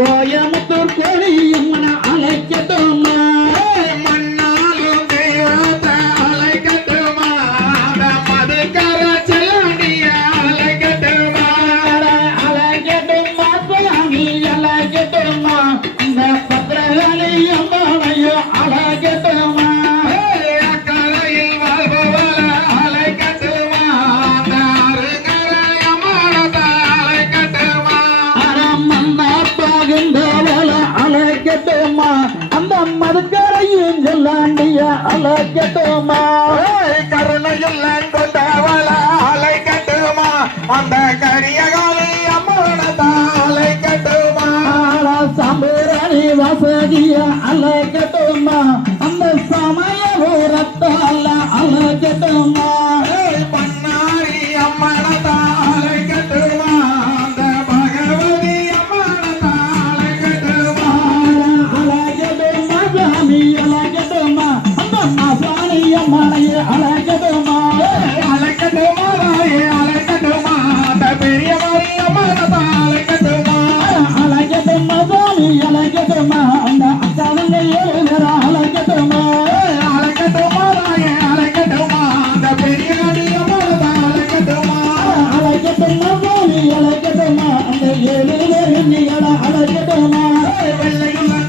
கோயமுத்தூர் கோழியம்மனை அழைக்கட்டுமா அழைக்கட்டுமா பாகின்றவள அழகட்டுமா அந்த மதுக்கரையும் சொல்லாண்டிய அழகட்டுமா கருணையில் கொண்டவள அழைக்கட்டுமா? அந்த கரியகாலி அம்மானதை அழைக்கட்டுமா? சம்புரணி வசதிய அழகட்டுமா அந்த சமய ஊரத்தால அழகட்டுமா அழகட்டமா அந்த ஏழு அழகட்டமா வெள்ளையுள்ள